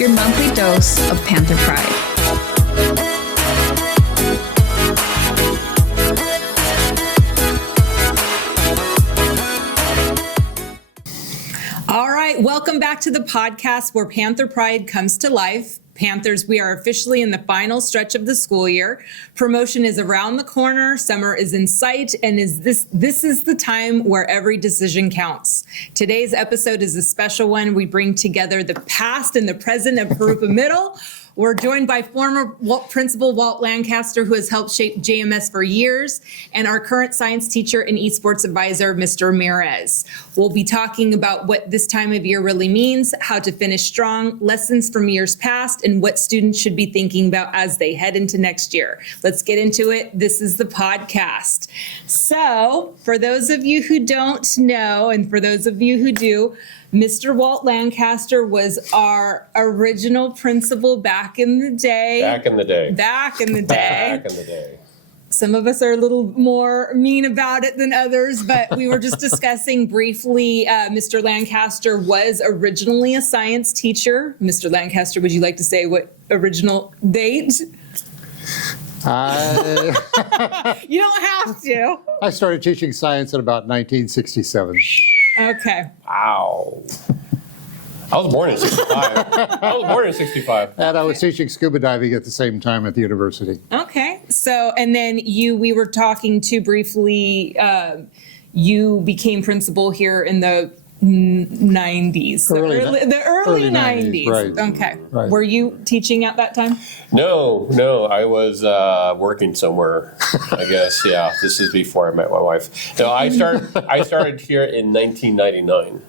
your monthly dose of Panther Pride. All right, welcome back to the podcast where Panther Pride comes to life. Panthers, we are officially in the final stretch of the school year. Promotion is around the corner, summer is in sight, and this is the time where every decision counts. Today's episode is a special one. We bring together the past and the present of Parupa Middle. We're joined by former Principal Walt Lancaster, who has helped shape JMS for years, and our current science teacher and esports advisor, Mr. Ramirez. We'll be talking about what this time of year really means, how to finish strong, lessons from years past, and what students should be thinking about as they head into next year. Let's get into it. This is the podcast. So, for those of you who don't know, and for those of you who do, Mr. Walt Lancaster was our original principal back in the day. Back in the day. Some of us are a little more mean about it than others, but we were just discussing briefly, Mr. Lancaster was originally a science teacher. Mr. Lancaster, would you like to say what original date? You don't have to. I started teaching science in about 1967. Okay. Wow. I was born in 65. And I was teaching scuba diving at the same time at the university. Okay. So, and then we were talking too briefly, you became principal here in the 90s. The early 90s. Right. Okay. Right. Were you teaching at that time? No, I was working somewhere, I guess. Yeah, this is before I met my wife. No, I started here in 1999.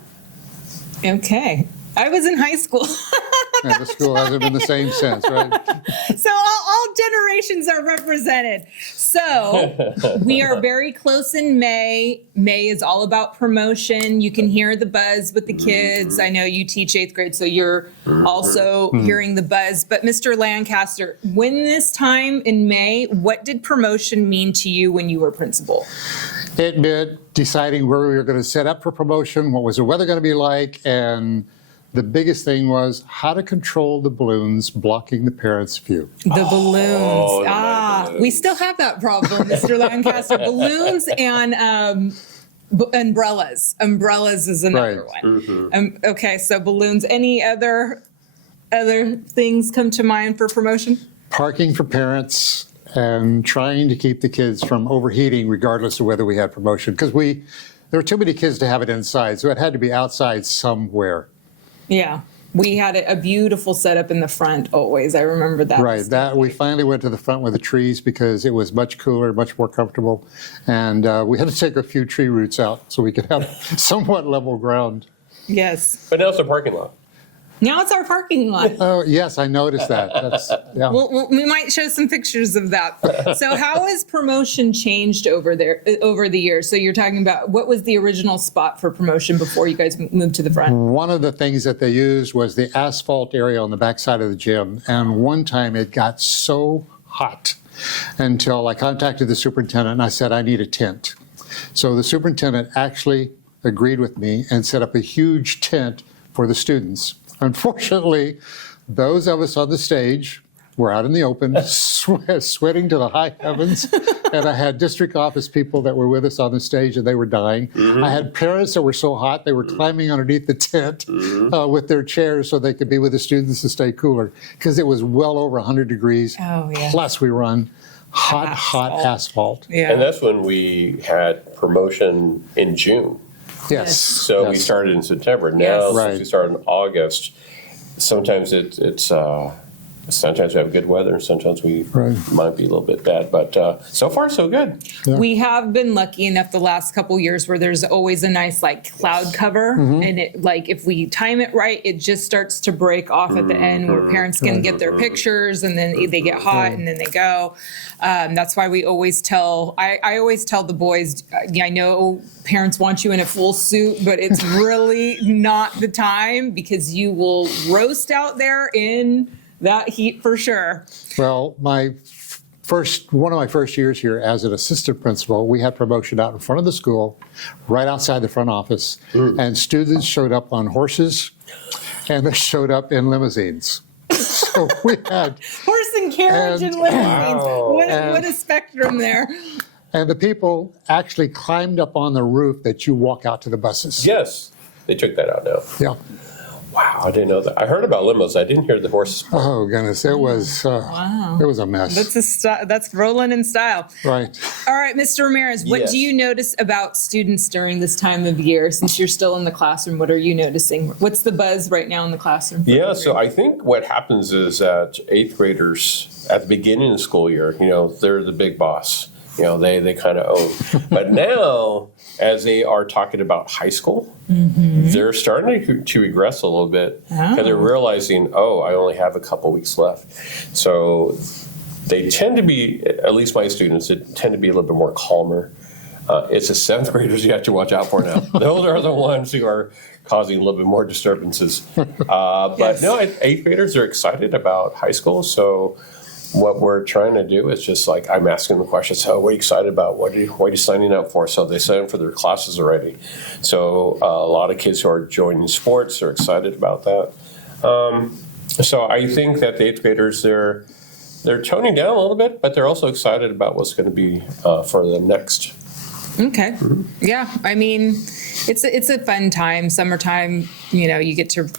Okay. I was in high school. And the school hasn't been the same since, right? So all generations are represented. So we are very close in May. May is all about promotion. You can hear the buzz with the kids. I know you teach 8th grade, so you're also hearing the buzz. But Mr. Lancaster, when this time in May, what did promotion mean to you when you were principal? It meant deciding where we were going to set up for promotion, what was the weather going to be like, and the biggest thing was how to control the balloons blocking the parents' view. The balloons. Balloons. We still have that problem, Mr. Lancaster. Balloons and umbrellas. Umbrellas is another one. Mm-hmm. Okay, so balloons. Any other things come to mind for promotion? Parking for parents and trying to keep the kids from overheating regardless of whether we had promotion. Because there were too many kids to have it inside, so it had to be outside somewhere. Yeah, we had a beautiful setup in the front always. I remember that. Right, we finally went to the front with the trees because it was much cooler, much more comfortable. And we had to take a few tree roots out so we could have somewhat level ground. Yes. But now it's a parking lot. Now it's our parking lot. Oh, yes, I noticed that. Yeah. We might show some pictures of that. So how has promotion changed over the years? So you're talking about what was the original spot for promotion before you guys moved to the front? One of the things that they used was the asphalt area on the backside of the gym. And one time it got so hot until I contacted the superintendent and I said, I need a tent. So the superintendent actually agreed with me and set up a huge tent for the students. Unfortunately, those of us on the stage were out in the open, sweating to the high heavens, and I had district office people that were with us on the stage, and they were dying. Mm-hmm. I had parents that were so hot, they were climbing underneath the tent with their chairs so they could be with the students to stay cooler, because it was well over 100 degrees, plus we were on hot asphalt. Yeah. And that's when we had promotion in June. Yes. So we started in September. Now, since we started in August, sometimes sometimes we have good weather, and sometimes we might be a little bit bad. But so far, so good. Yeah. We have been lucky enough the last couple years where there's always a nice cloud cover, and it if we time it right, it just starts to break off at the end where parents can get their pictures, and then they get hot, and then they go. That's why we always tell. I always tell the boys. I know parents want you in a full suit, but it's really not the time because you will roast out there in that heat for sure. Well, one of my first years here as an assistant principal, we had promotion out in front of the school, right outside the front office, and students showed up on horses and they showed up in limousines. So we had horse and carriage and limousines. Wow. What a spectrum there. And the people actually climbed up on the roof that you walk out to the buses. Yes, they took that out now. Yeah. Wow, I didn't know that. I heard about limos. I didn't hear the horses. Oh goodness, it was Wow. it was a mess. That's rolling in style. Right. All right, Mr. Ramirez, what Yes. do you notice about students during this time of year? Since you're still in the classroom, what are you noticing? What's the buzz right now in the classroom? Yeah, so I think what happens is that eighth graders at the beginning of the school year, they're the big boss. They kind of own. But now, as they are talking about high school, they're starting to regress a little bit because they're realizing, I only have a couple weeks left. So they tend to be, at least my students, tend to be a little bit more calmer. It's the seventh graders you have to watch out for now. Those are the ones who are causing a little bit more disturbances. But Yes. no, eighth graders are excited about high school. So what we're trying to do is just like, I'm asking them questions. So what are you excited about? What are you signing up for? So they sign up for their classes already. So a lot of kids who are joining sports are excited about that. So I think that the eighth graders, they're toning down a little bit, but they're also excited about what's going to be for them next. Okay. Yeah. I mean, it's a fun time. Summertime, you get to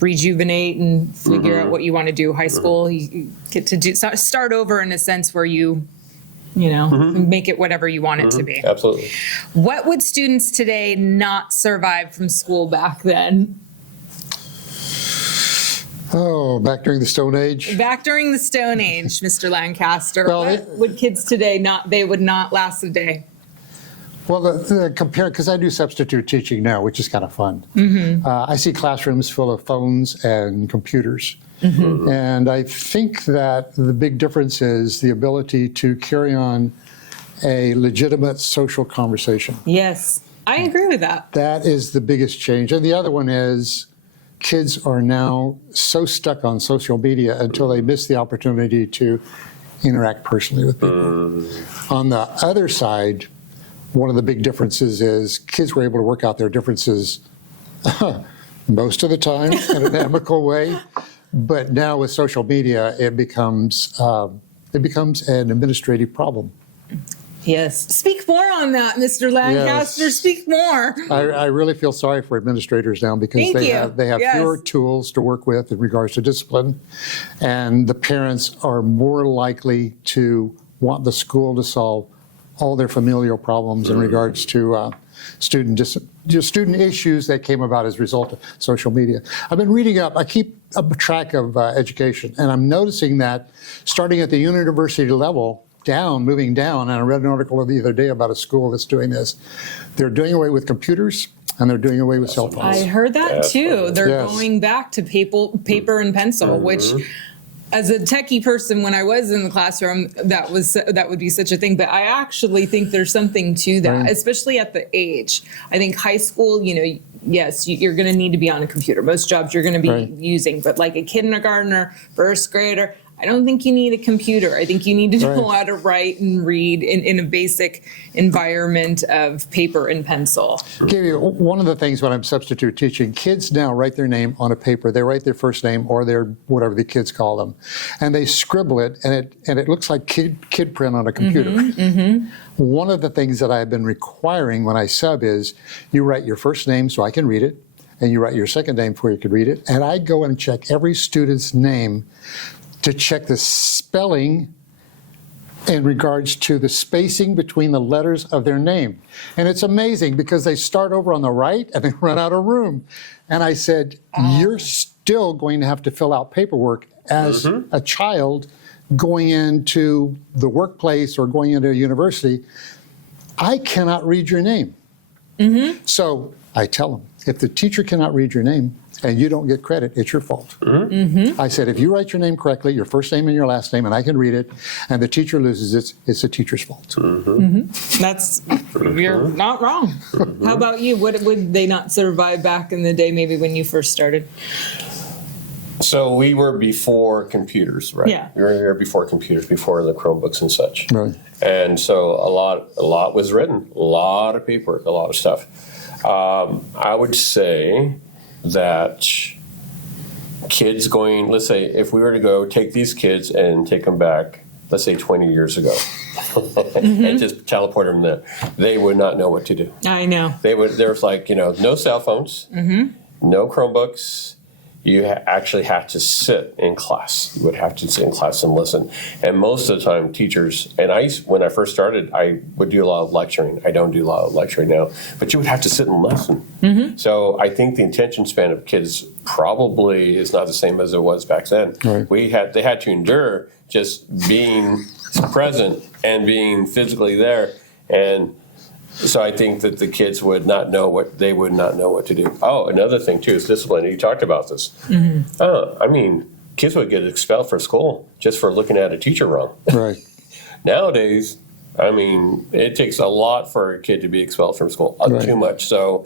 rejuvenate and figure out what you want to do. High school, you get to start over in a sense where you make it whatever you want it to be. Absolutely. What would students today not survive from school back then? Oh, back during the Stone Age. Back during the Stone Age, Mr. Lancaster, Well, what would kids today they would not last a day? Well, because I do substitute teaching now, which is kind of fun. I see classrooms full of phones and computers. And I think that the big difference is the ability to carry on a legitimate social conversation. Yes, I agree with that. That is the biggest change. And the other one is kids are now so stuck on social media until they miss the opportunity to interact personally with people. On the other side, one of the big differences is kids were able to work out their differences most of the time in an amicable way. But now with social media, it becomes an administrative problem. Yes. Speak more on that, Mr. Lancaster. Yes. Speak more. I really feel sorry for administrators now because Thank you. they have Yes. fewer tools to work with in regards to discipline, and the parents are more likely to want the school to solve all their familial problems in regards to student issues that came about as a result of social media. I've been reading up, I keep up track of education, and I'm noticing that starting at the university level, moving down, and I read an article the other day about a school that's doing this. They're doing away with computers and they're doing away with cell phones. I heard that That's too. funny. They're Yes. going back to paper and pencil, which as a techie person, when I was in the classroom, that would be such a thing. But I actually think there's something to that, Right. especially at the age. I think high school, yes, you're going to need to be on a computer. Most jobs you're going to be Right. using, but like a kindergartner, first grader, I don't think you need a computer. I think you need to know Right. how to write and read in a basic environment of paper and pencil. Give you one of the things when I'm substitute teaching, kids now write their name on a paper. They write their first name or their whatever the kids call them, and they scribble it, and it looks like kid print on a computer. One of the things that I've been requiring when I sub is you write your first name so I can read it, and you write your second name before you can read it, and I go and check every student's name to check the spelling in regards to the spacing between the letters of their name. And it's amazing because they start over on the right and they run out of room. And I said, you're still going to have to fill out paperwork as a child going into the workplace or going into a university. I cannot read your name. So I tell them, if the teacher cannot read your name, and you don't get credit, it's your fault. I said, if you write your name correctly, your first name and your last name, and I can read it, and the teacher loses it, it's the teacher's fault. That's, you're not wrong. How about you? What would they not survive back in the day, maybe when you first started? So we were before computers, right? Yeah. We were before computers, before the Chromebooks and such. Right. And so a lot was written, a lot of paper, a lot of stuff. I would say that kids going, let's say, if we were to go take these kids and take them back, let's say 20 years ago, and just teleport them there, they would not know what to do. I know. There's like, no cell phones, no Chromebooks. You actually have to sit in class. You would have to sit in class and listen. And most of the time, teachers, and when I first started, I would do a lot of lecturing. I don't do a lot of lecturing now, but you would have to sit and listen. So I think the attention span of kids probably is not the same as it was back then. Right. They had to endure just being present and being physically there. And so I think that the kids would not know what to do. Oh, another thing too is discipline. You talked about this. Kids would get expelled from school just for looking at a teacher wrong. Right. Nowadays, it takes a lot for a kid to be expelled from school. Right. Too much. So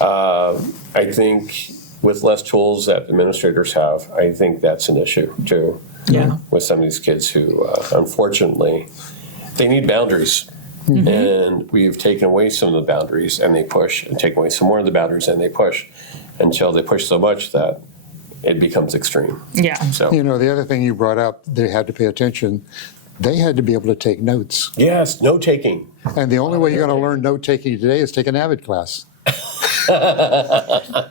I think with less tools that administrators have, I think that's an issue too. Yeah. With some of these kids who, unfortunately, they need boundaries. And we've taken away some of the boundaries, and they push, and take away some more of the boundaries, and they push, until they push so much that it becomes extreme. Yeah. So The other thing you brought up, they had to pay attention. They had to be able to take notes. yes, note taking. And the only way you're going to learn note taking today is take an AVID class.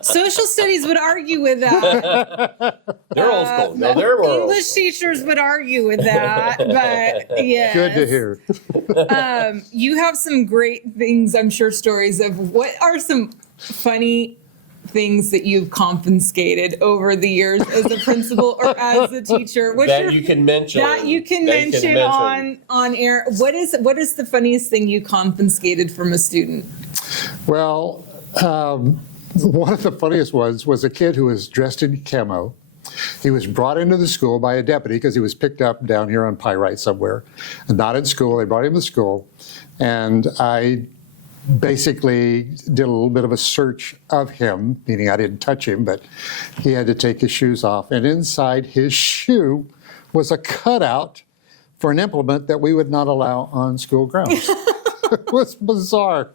Social studies would argue with that. They're old school. No, they're more old English school. teachers would argue with that, but yes. Good to hear. You have some great things, I'm sure, stories of what are some funny things that you've confiscated over the years as a principal or as a teacher. That you can mention. That you can mention on air. What is the funniest thing you confiscated from a student? Well, one of the funniest ones was a kid who was dressed in camo. He was brought into the school by a deputy because he was picked up down here on Pyrite somewhere, and not in school. They brought him to school, and I basically did a little bit of a search of him, meaning I didn't touch him, but he had to take his shoes off, and inside his shoe was a cutout for an implement that we would not allow on school grounds. It was bizarre.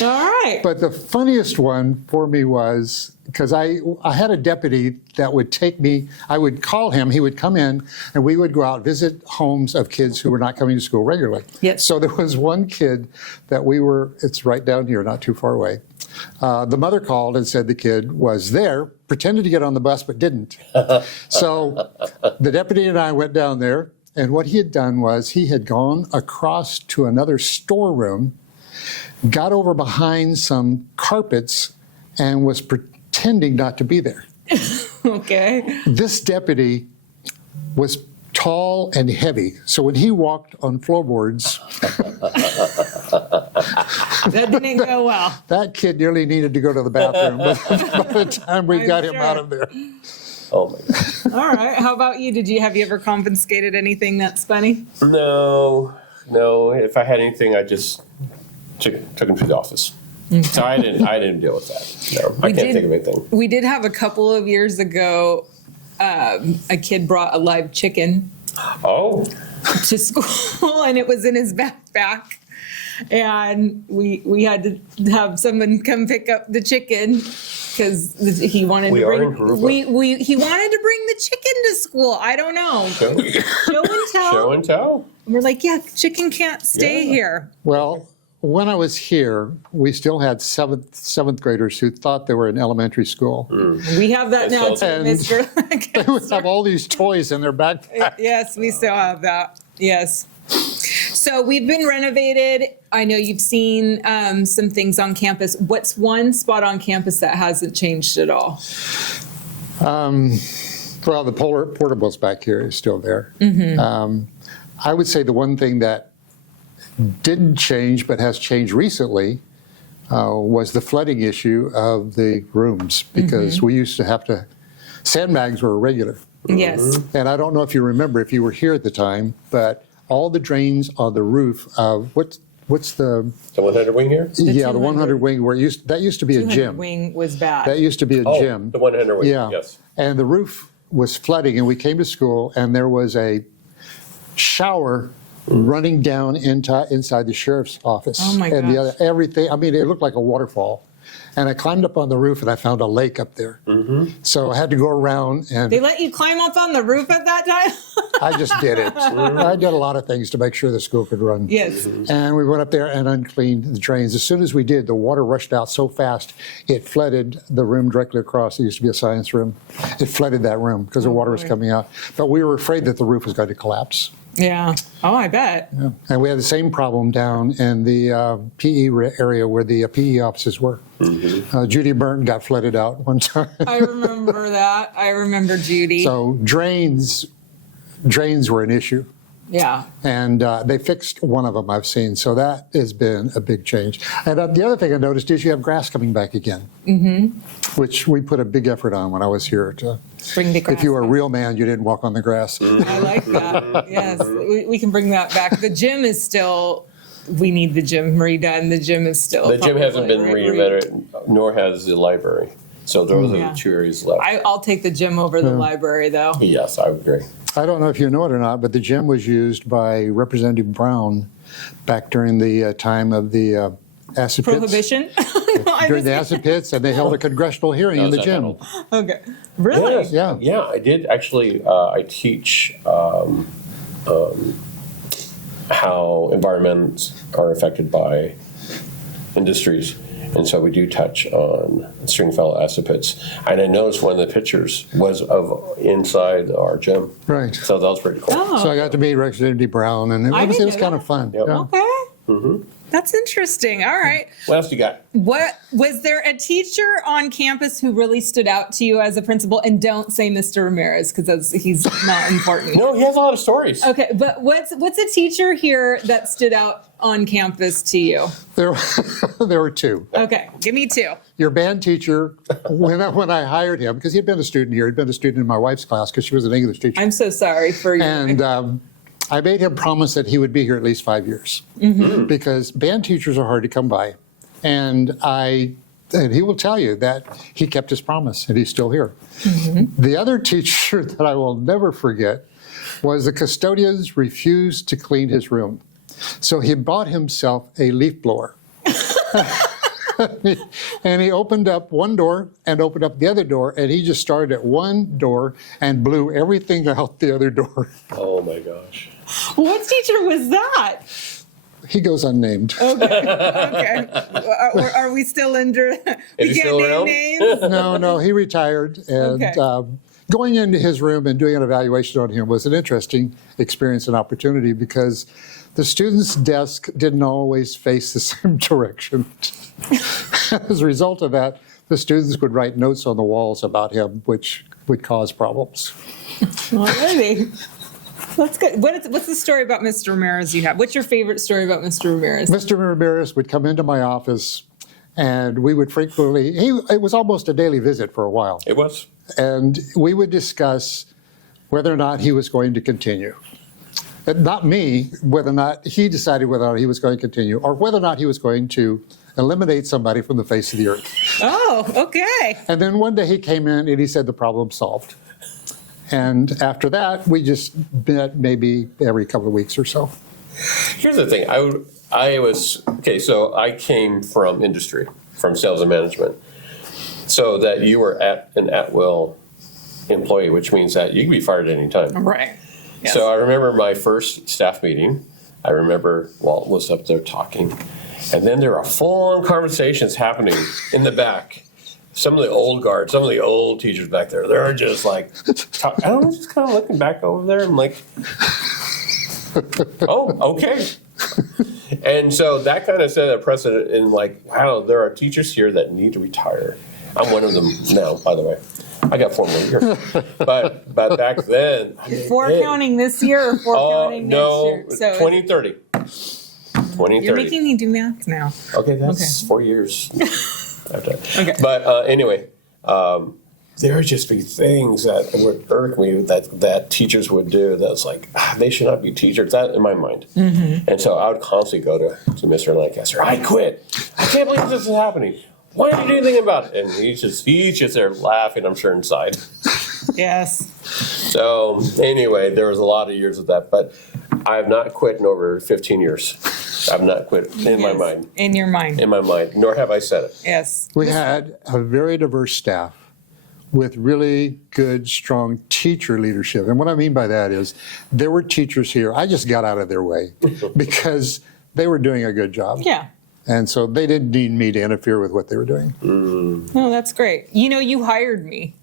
All right. But the funniest one for me was, because I had a deputy that would take me, I would call him, he would come in, and we would go out, visit homes of kids who were not coming to school regularly. Yes. So there was one kid that it's right down here, not too far away. The mother called and said the kid was there, pretended to get on the bus, but didn't. So the deputy and I went down there, and what he had done was he had gone across to another storeroom, got over behind some carpets, and was pretending not to be there. Okay. This deputy was tall and heavy, so when he walked on floorboards, That didn't go well. that kid nearly needed to go to the bathroom by the time we got him sure. out of there. Oh my God. All right. How about you? Have you ever confiscated anything that's funny? No. If I had anything, I just took him to the office. So I didn't deal with that. No, I can't think of anything. We did have a couple of years ago, a kid brought a live chicken Oh, to school, and it was in his backpack. And we had to have someone come pick up the chicken because he wanted We to are bring in Aruba. he wanted to bring the chicken to school. I don't know. Show and tell. show and tell. We're like, yeah, chicken can't stay Yeah. here. Well, when I was here, we still had seventh graders who thought they were in elementary school. We have that now too, And Mr. They would have all these toys in their backpack. Yes, we still have that. Yes. So we've been renovated. I know you've seen some things on campus. What's one spot on campus that hasn't changed at all? Well, the portables back here is still there. I would say the one thing that didn't change but has changed recently was the flooding issue of the rooms, because we used to have to, sandbags were regular. Yes. And I don't know if you remember, if you were here at the time, but all the drains on the roof of, what's the, The 100 wing here? yeah, the 200. 100 wing, where that used to be a 200 gym. wing was bad. That used to be a Oh, gym. the 100 wing. Yeah. Yes. And the roof was flooding, and we came to school, and there was a shower running down inside the sheriff's office. Oh, my and gosh. everything, I mean, it looked like a waterfall. And I climbed up on the roof and I found a lake up there. So I had to go around and They let you climb up on the roof at that time? I just did it. I did a lot of things to make sure the school could run. Yes. And we went up there and uncleaned the drains. As soon as we did, the water rushed out so fast, it flooded the room directly across. It used to be a science room. It flooded that room because the water was coming out. But we were afraid that the roof was going to collapse. Yeah. Oh, I bet. Yeah. And we had the same problem down in the PE area where the PE offices were. Judy Burton got flooded out one time. I remember that. I remember Judy. So drains were an issue. Yeah. And they fixed one of them I've seen. So that has been a big change. And the other thing I noticed is you have grass coming back again, which we put a big effort on when I was here. Bring the grass. If you were a real man, you didn't walk on the grass. I like that. Yes. We can bring that back. The gym is still, we need the gym redone. The gym is still. The gym hasn't been probably renovated, nor has the library. So those are Yeah. the two areas left. I'll take the gym over the library, though. Yes, I would agree. I don't know if you know it or not, but the gym was used by Representative Brown back during the time of the acid pits. Prohibition? No, During the acid pits, and they held a congressional hearing in the How's that gym. handled? Okay. Really? Yes. Yeah. Yeah, I did actually. I teach how environments are affected by industries. And so we do touch on Stringfellow acid pits. And I noticed one of the pictures was of inside our gym. Right. So that was pretty cool. Oh. So I got to meet Representative Brown, and I it didn't was know kind that. of fun. Yep. Yeah. Okay. That's interesting. All right. What else you got? What was there a teacher on campus who really stood out to you as a principal? And don't say Mr. Ramirez because he's not important. No, he has a lot of stories. Okay, but what's a teacher here that stood out on campus to you? There were two. Okay, give me two. Your band teacher, when I hired him, because he'd been a student here, he'd been a student in my wife's class because she was an English teacher. I'm so sorry for you. And I made him promise that he would be here at least 5 years because band teachers are hard to come by. And he will tell you that he kept his promise and he's still here. The other teacher that I will never forget was the custodians refused to clean his room. So he bought himself a leaf blower. And he opened up one door and opened up the other door, and he just started at one door and blew everything out the other door. Oh my gosh. What teacher was that? He goes unnamed. Okay. Are we still under? We he can't still name around? names. No, he retired. And Okay. going into his room and doing an evaluation on him was an interesting experience and opportunity because the student's desk didn't always face the same direction. As a result of that, the students would write notes on the walls about him, which would cause problems. Alrighty. That's good. What's the story about Mr. Ramirez you have? What's your favorite story about Mr. Ramirez? Mr. Ramirez would come into my office, and we would frequently, it was almost a daily visit for a while, It was. and we would discuss whether or not he was going to continue. Not me, whether or not he decided whether or not he was going to continue, or whether or not he was going to eliminate somebody from the face of the earth. Oh, okay. And then one day he came in and he said the problem solved. And after that, we just met maybe every couple of weeks or so. Here's the thing. So I came from industry, from sales and management. So that you were an at-will employee, which means that you can be fired at any time. Right. Yes. So I remember my first staff meeting. I remember Walt was up there talking. And then there are full-on conversations happening in the back. Some of the old guards, some of the old teachers back there, they're just like, I was just kind of looking back over there. I'm like, oh, okay. And so that kind of set a precedent in like, wow, there are teachers here that need to retire. I'm one of them now, by the way. I got 4 more years. But back then. I mean, Four counting this year or four counting no, next year? So 2030. 2030. you're making me do math now. Okay, that's 4 years. Okay. But anyway, there would just be things that would irk me that teachers would do that's like, they should not be teachers, that in my mind. And so I would constantly go to Mr. Lancaster, I quit. I can't believe this is happening. Why didn't you do anything about it? And he's just there laughing, I'm sure, inside. Yes. So anyway, there was a lot of years of that, but I have not quit in over 15 years. I've not quit in my Yes, mind. In your mind. In my mind, nor have I said it. Yes. We had a very diverse staff with really good, strong teacher leadership. And what I mean by that is there were teachers here, I just got out of their way because they were doing a good job. Yeah. And so they didn't need me to interfere with what they were doing. No, that's great. You know, you hired me.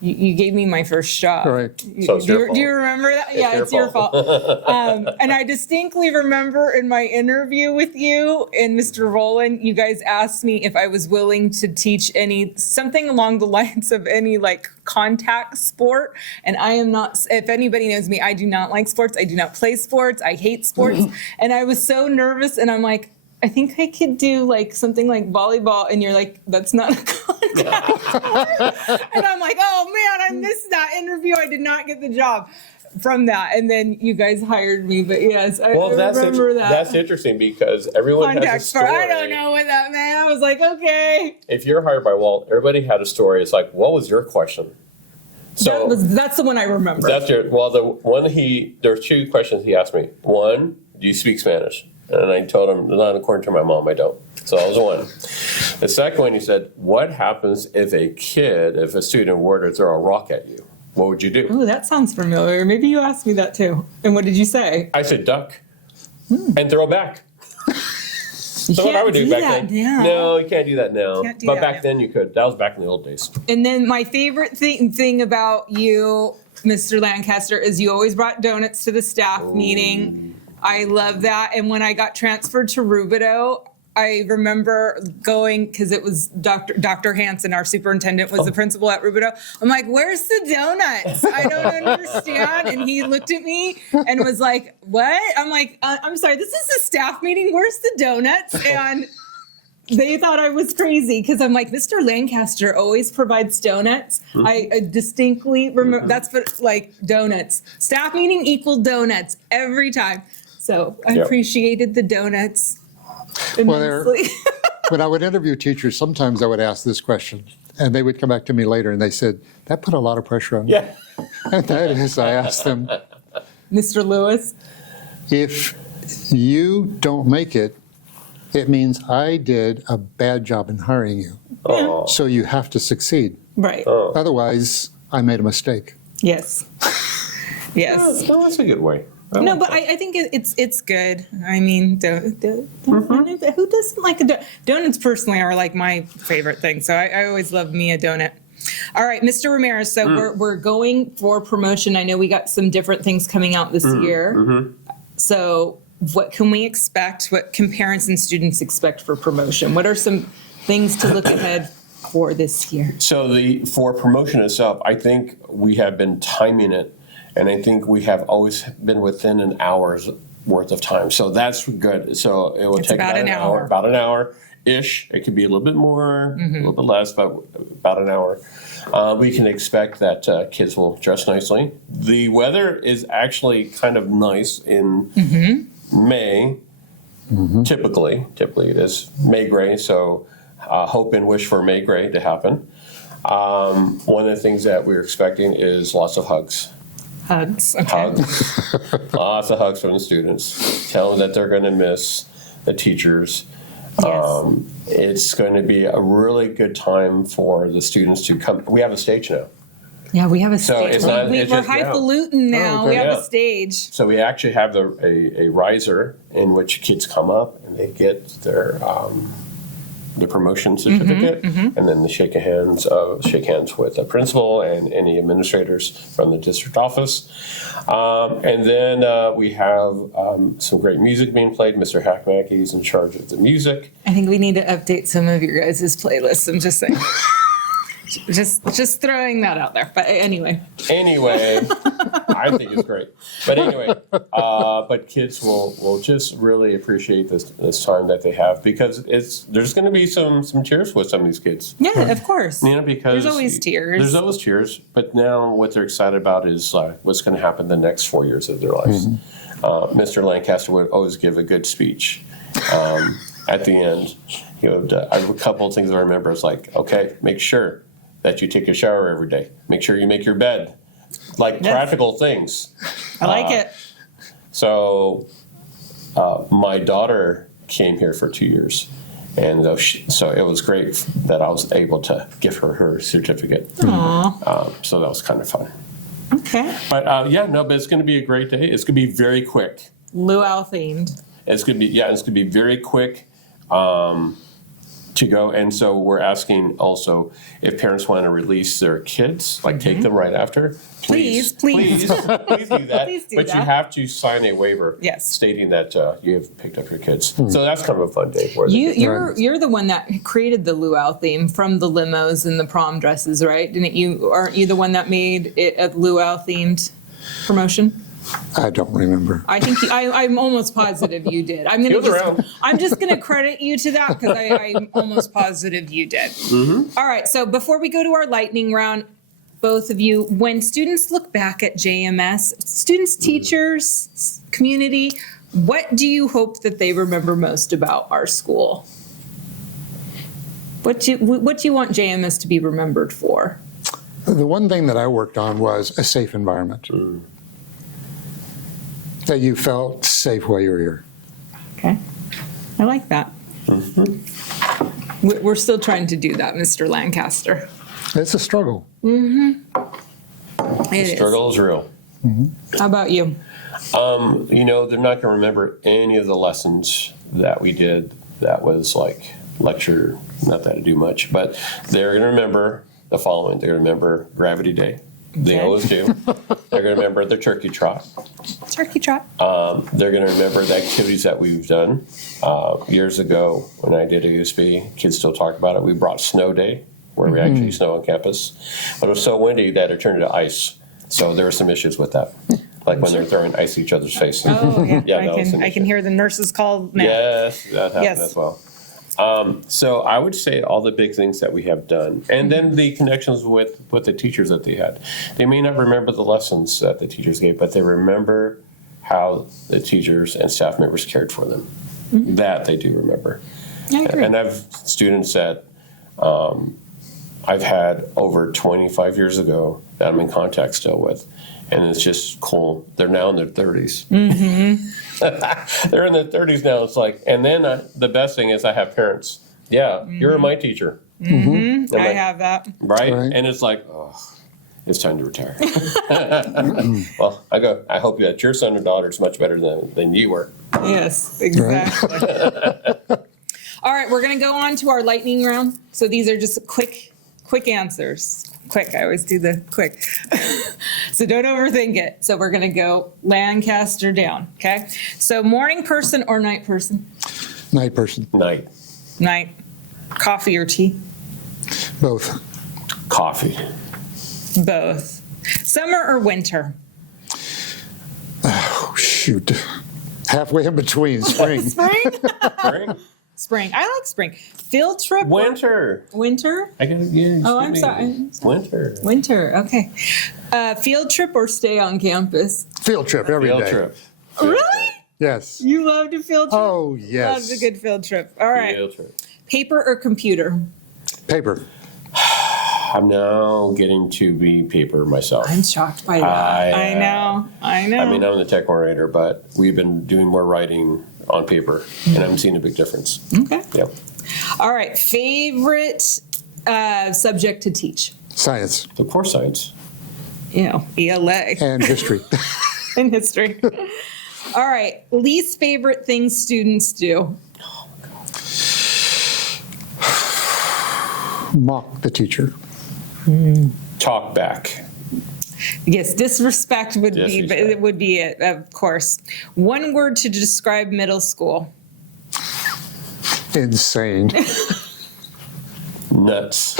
You gave me my first job. Right. So it's your Do you fault. remember that? It's Yeah, your it's your fault. fault. And I distinctly remember in my interview with you and Mr. Rowland, you guys asked me if I was willing to teach something along the lines of any like contact sport. And I am not, if anybody knows me, I do not like sports. I do not play sports. I hate sports. And I was so nervous and I'm like, I think I could do like something like volleyball, and you're like, that's not a contact sport. And I'm like, oh man, I missed that interview. I did not get the job from that. And then you guys hired me, but yes, I remember that. That's interesting because everyone Contact has a story. sport. I don't know what that meant. I was like, okay. If you're hired by Walt, everybody had a story. It's like, what was your question? So That's the one I remember. there's two questions he asked me. One, do you speak Spanish? And I told him, not according to my mom, I don't. So that was one. The second one, he said, what happens if a student were to throw a rock at you? What would you do? Oh, that sounds familiar. Maybe you asked me that too. And what did you say? I said, duck and throw back. So what I would do back then. Now. No, you can't do that now. Can't do But that back now. then you could. That was back in the old days. And then my favorite thing about you, Mr. Lancaster, is you always brought donuts to the staff meeting. I love that. And when I got transferred to Rubidoux, I remember going, because it was Dr. Hansen, our superintendent, was the principal at Rubidoux. I'm like, where's the donuts? I don't understand. And he looked at me and was like, what? I'm like, I'm sorry, this is a staff meeting. Where's the donuts? And they thought I was crazy because I'm like, Mr. Lancaster always provides donuts. I distinctly remember, that's what, like, donuts. Staff meeting equal donuts every time. So I Yep. appreciated the donuts Well, immensely. when I would interview teachers, sometimes I would ask this question, and they would come back to me later and they said, that put a lot of pressure on me. Yeah. And that is, I asked them, Mr. Lewis? if you don't make it, it means I did a bad job in hiring you. Oh. So you have to succeed. Right. Otherwise, I made a mistake. Yes. Yes. That's a good way. No, but I think it's good. I mean, who doesn't like a donut? Donuts personally are like my favorite thing. So I always love me a donut. All right, Mr. Ramirez. So we're going for promotion. I know we got some different things coming out this year. So what can we expect? What can parents and students expect for promotion? What are some things to look ahead for this year? So for promotion itself, I think we have been timing it, and I think we have always been within an hour's worth of time. So that's good. So it will take about an hour. About an hour-ish. It could be a little bit more, a little bit less, but about an hour. We can expect that kids will dress nicely. The weather is actually kind of nice in May. Typically it is May gray, so hope and wish for May gray to happen. One of the things that we're expecting is lots of hugs. Hugs. Okay. Hugs. Lots of hugs from the students. Tell them that they're going to miss the teachers. Yes. It's going to be a really good time for the students to come. We have a stage now. Yeah, we have a So stage. it's not- We're it's just now. highfalutin now. Oh, okay. We have Yeah. a stage. So we actually have a riser in which kids come up and they get their promotion certificate, and then they shake hands with the principal and any administrators from the district office. And then we have some great music being played. Mr. Hackmacky is in charge of the music. I think we need to update some of your guys' playlists. I'm just saying. just throwing that out there. But anyway. Anyway, I think it's great. But anyway, but kids will just really appreciate this time that they have, because there's going to be some tears with some of these kids. Yeah, of course. You know, because There's always tears. There's always tears, but now what they're excited about is what's going to happen the next 4 years of their lives. Mr. Lancaster would always give a good speech at the end. He would. I have a couple of things I remember. It's like, okay, make sure that you take a shower every day. Make sure you make your bed. Like Yes. practical things. I like it. So my daughter came here for 2 years. And so it was great that I was able to give her certificate. So that was kind of fun. Okay. But but it's going to be a great day. It's going to be very quick. Luau themed. It's going to be very quick to go. And so we're asking also if parents want to release their kids, like take them right after. Please. Please do that. Please do but that. you have to sign a waiver stating that you have picked up your kids. So that's kind of a fun day for them. You're the one that created the luau theme from the limos and the prom dresses, right? Aren't you the one that made it a luau themed promotion? I don't remember. I think I'm almost positive you did. I'm just gonna credit you to that because I'm almost positive you did. All right. So before we go to our lightning round, both of you, when students look back at JMS, students, teachers, community, what do you hope that they remember most about our school? What do you want JMS to be remembered for? The one thing that I worked on was a safe environment. That you felt safe while you were here. Okay. I like that. We're still trying to do that, Mr. Lancaster. It's a struggle. It is. Struggle is real. How about you? They're not going to remember any of the lessons that we did that was like lecture, not that I do much, but they're going to remember the following. They're going to remember Gravity Day. They always do. They're going to remember the turkey trot. Turkey trot. They're going to remember the activities that we've done. Years ago, when I did a USB, kids still talk about it. We brought Snow Day, where we actually snow on campus. But it was so windy that it turned into ice. So there were some issues with that, like when they're throwing ice at each other's face. Oh, yeah. I I can hear the nurses call now. Yes, that happened as well. So I would say all the big things that we have done, and then the connections with the teachers that they had. They may not remember the lessons that the teachers gave, but they remember how the teachers and staff members cared for them. That they do remember. I agree. And I've students that I've had over 25 years ago that I'm in contact still with. And it's just cool. They're now in their 30s. They're in their 30s now. It's like, and then the best thing is I have parents. Yeah, you're my teacher. I have that. Right? And it's like, oh, it's time to retire. Well, I hope that your son or daughter is much better than you were. Yes, exactly. All right, we're going to go on to our lightning round. So these are just quick answers. Quick, I always do the quick. So don't overthink it. So we're going to go Lancaster down, okay? So morning person or night person? Night person. Night. Night. Coffee or tea? Both. Coffee. Both. Summer or winter? Oh, shoot. Halfway in between. Spring. Spring? Spring? Spring. I like spring. Field trip? Winter. Winter? I got yeah. Oh, I'm sorry. Winter. Winter, okay. Field trip or stay on campus? Field trip every day. Field trip. Really? Yes. You loved a field trip? Oh, yes. Loved a good field trip. All right. Field trip. Paper or computer? Paper. I'm now getting to be paper myself. I'm shocked by that. I know. I mean, I'm the tech coordinator, but we've been doing more writing on paper, and I'm seeing a big difference. Okay. Yep. All right. Favorite subject to teach? Science. Of course, science. ELA. And history. And history. All right. Least favorite things students do? Mock the teacher. Talk back. Yes, disrespect would Disrespect. be it, of course. One word to describe middle school. Insane. Nuts.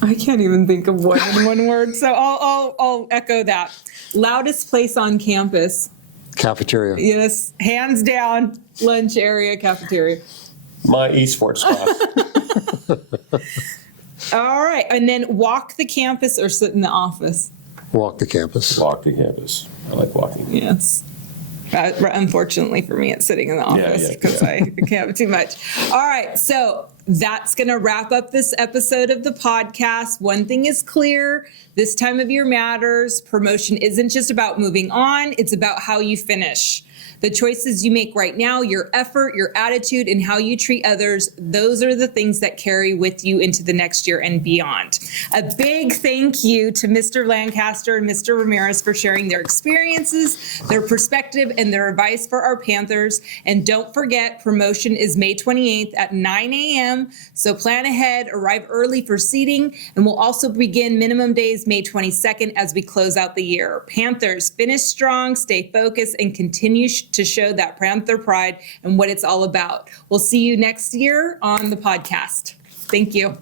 I can't even think of one in one word, so I'll echo that. Loudest place on campus. Cafeteria. Yes, hands down, lunch area, cafeteria. My esports class. All right, and then walk the campus or sit in the office. Walk the campus. Walk the campus. I like walking. Yes. Unfortunately for me, it's sitting in the office because I can't too much. All right, so that's going to wrap up this episode of the podcast. One thing is clear, this time of year matters. Promotion isn't just about moving on, it's about how you finish. The choices you make right now, your effort, your attitude, and how you treat others, those are the things that carry with you into the next year and beyond. A big thank you to Mr. Lancaster and Mr. Ramirez for sharing their experiences, their perspective, and their advice for our Panthers. And don't forget, promotion is May 28th at 9 a.m. So plan ahead, arrive early for seating, and we'll also begin minimum days May 22nd as we close out the year. Panthers, finish strong, stay focused, and continue to show that Panther pride and what it's all about. We'll see you next year on the podcast. Thank you.